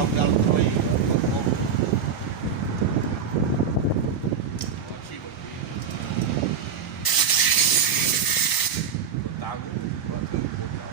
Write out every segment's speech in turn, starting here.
ให้มันเราเราช่วยคนโอ้ชีพ ตามว่าคือคนเรา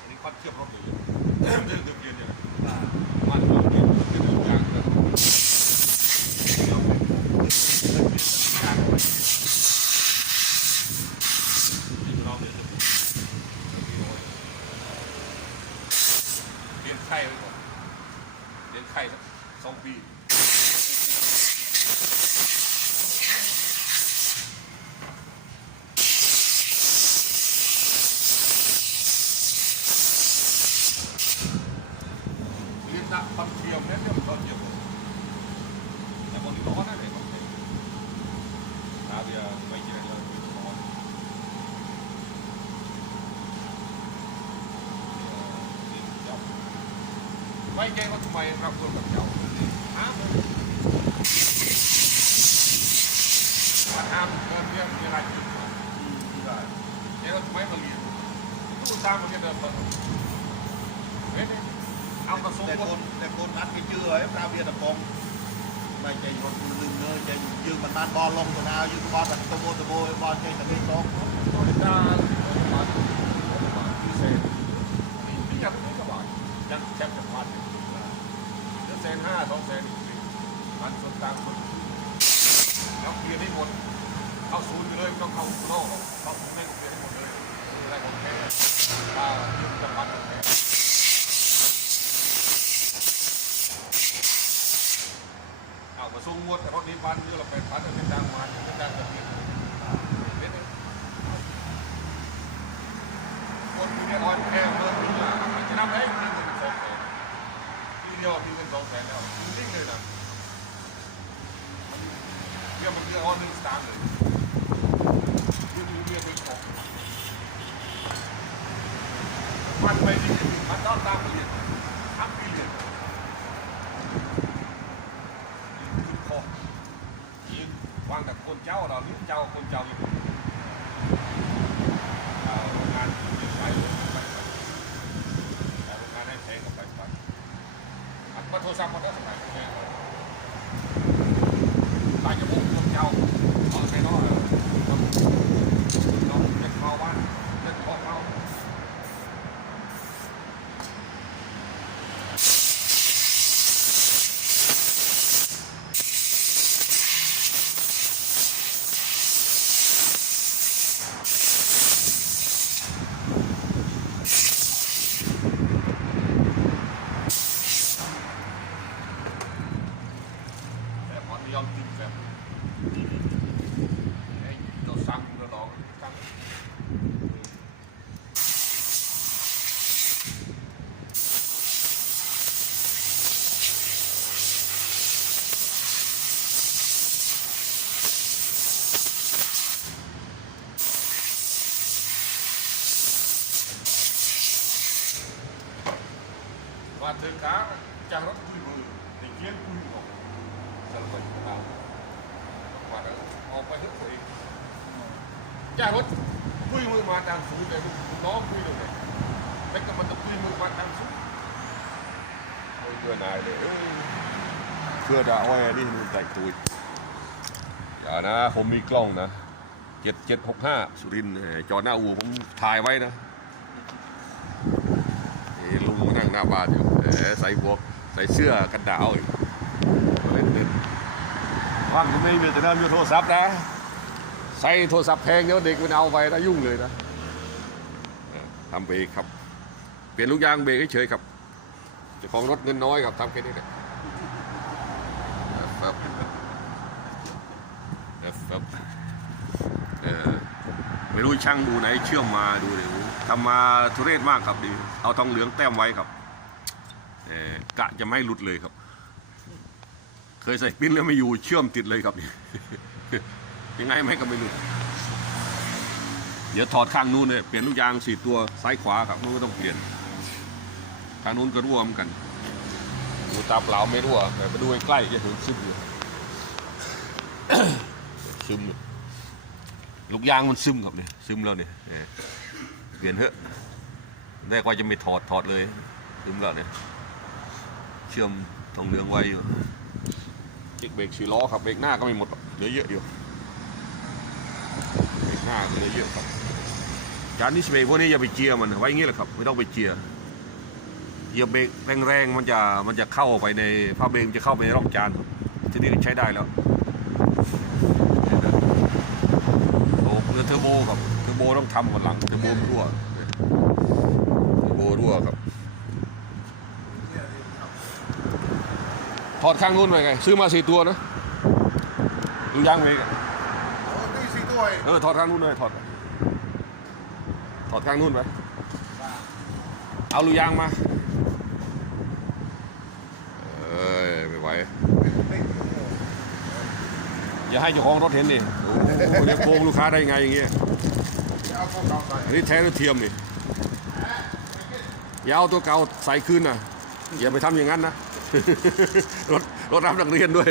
อันนี้คอนเทียบรถเลยเดิมเดิมเดิมเนี่ยมันเราเนี่ยเป็นตัวอย่างกันเราเป็นการไปที่เราเนี่ยจะเรียน ไข้ไปก่อนเลี้ยงไข้สักสองปีเรียนนักความเทียมเนี่ยเรื่องความเทียมแต่คนที่ร้อนนั่ามเทียมตาเดียวไม่กินอะไรเลยร้อน ไม่แก้ว่าทำไมรับคนกับเจ้าห้ามเลยมันห้ามเกินเรื่องมีอะไรอยู่ได้แก้ว่าทำไมมาเรียน ต่างคนแล้วเคลียนให้หมดเข้าศูนย์ไปเลยไม่ต้องเข้าโลกเข้าศูนย์เล่นเรียนให้หมดเลยอะไรของแท้ถ้ายืมจังหวัดของแกเอากระทรวงงวดแต่รถนี้พันเยอะเราเป็นพันเป็นจ้าเป็นจ้าง one way ticket, another million, a million. You could call. You want the con chow or you chow con chow. โทรศัพท์หมดแล้ว ว่าถึงขาจากรถคุยมือในเกียร์คุยออกสารพัดของเราว่าเราออกไปทึกตัวเองจากรถคุยมือมาทางสูงเลยน้องคุยเลยแต่ก็มันต้องคุยมือมาทางสูงโอ้ยเบื่อนายเลยเพื่อจะเอาไว้นี่มันแต่งตัวอย่านะผมมีกล้องนะเจ็ดเจ็ดหกห้าสุรินทร์เอ่อจอหน้าอู่ผมถ่ายไว้นะนี่ลุงนั่งหน้าบ้านอยู่เออ ใส่บวกใส่เสื้อกันดาวอีกเล่นเล่นว่างไม่มีแต่นั่นมีโทรศัพท์นะ ใส่โทรศัพท์แพงเดี๋ยวเด็กมันเอาไปนะยุ่งเลยนะทำเบรกครับ เปลี่ยนลูกยางเบรกเฉยครับเจ้าของรถเงินน้อยครับทำแค่นี้แหละครับครับเออไม่รู้ช่างดูไหนเชื่อมมาดูเลยทำมาทุเรศมากครับดี เอาทองเหลืองแต้มไว้ครับ เอ่อกะจะไม่หลุดเลยครับ เคยใส่ปิ้นแล้วไม่อยู่เชื่อมติดเลยครับนี่ ยังไงไม่ก็ไม่หลุด เดี๋ยวถอดข้างนู้นเนี่ยเปลี่ยนลูกยางสี่ตัวซ้ายขวาครับนู้นก็ต้องเปลี่ยนข้างนู้นก็ร่วมกันดูตาเปล่าไม่รั่วแต่มาดูใกล้ๆจะเห็นซึมอยู่ ซึมอยู่ลูกยางมันซึมครับเนี่ยซึมแล้วเนี่ยเปลี่ยนเถอะแรกว่าจะไม่ถอดถอดเลยซึมแล้วเนี่ย เชื่อมทองเหลืองไว้อยู่จิกเบรกสีล้อครับเบรกหน้าก็ไม่หมดหรอกเหลือเยอะอยู่เบรกหน้าก็เหลือเยอะครับจานนี้เปรย์พวกนี้อย่าไปเจียมันไว้อย่างงี้แหละครับ ไม่ต้องไปเจียเหยียบเบรกแรงๆมันจะมันจะเข้าไปในผ้าเบรกมันจะเข้าไปในร่องจานทีนี้ใช้ได้แล้วโอ้เรือเทอร์โบครับเทอร์โบต้องทำก่อนหลังเทอร์โบมันรั่วเทอร์โบรั่วครับ ถอดข้างนู้นไปไง ซื้อมาสี่ตัวนะดูยางเมกอะโอ้ตีสี่ตัวเองเออถอดข้างนู้นเลยถอดถอดข้างนู้นไปเอาลูกยางมาเอ้ยไม่ไหวอย่าให้เจ้าของรถเห็นดิโอ้โหเรียกโกงลูกค้าได้ไงอย่างเงี้ยเอาพวกเราใส่อันนี้แท้หรือเทียมนี่อย่าเอาตัวเก่าใส่คืนนะอย่าไปทำอย่างนั้นนะ รถรถรับนักเรียนด้วย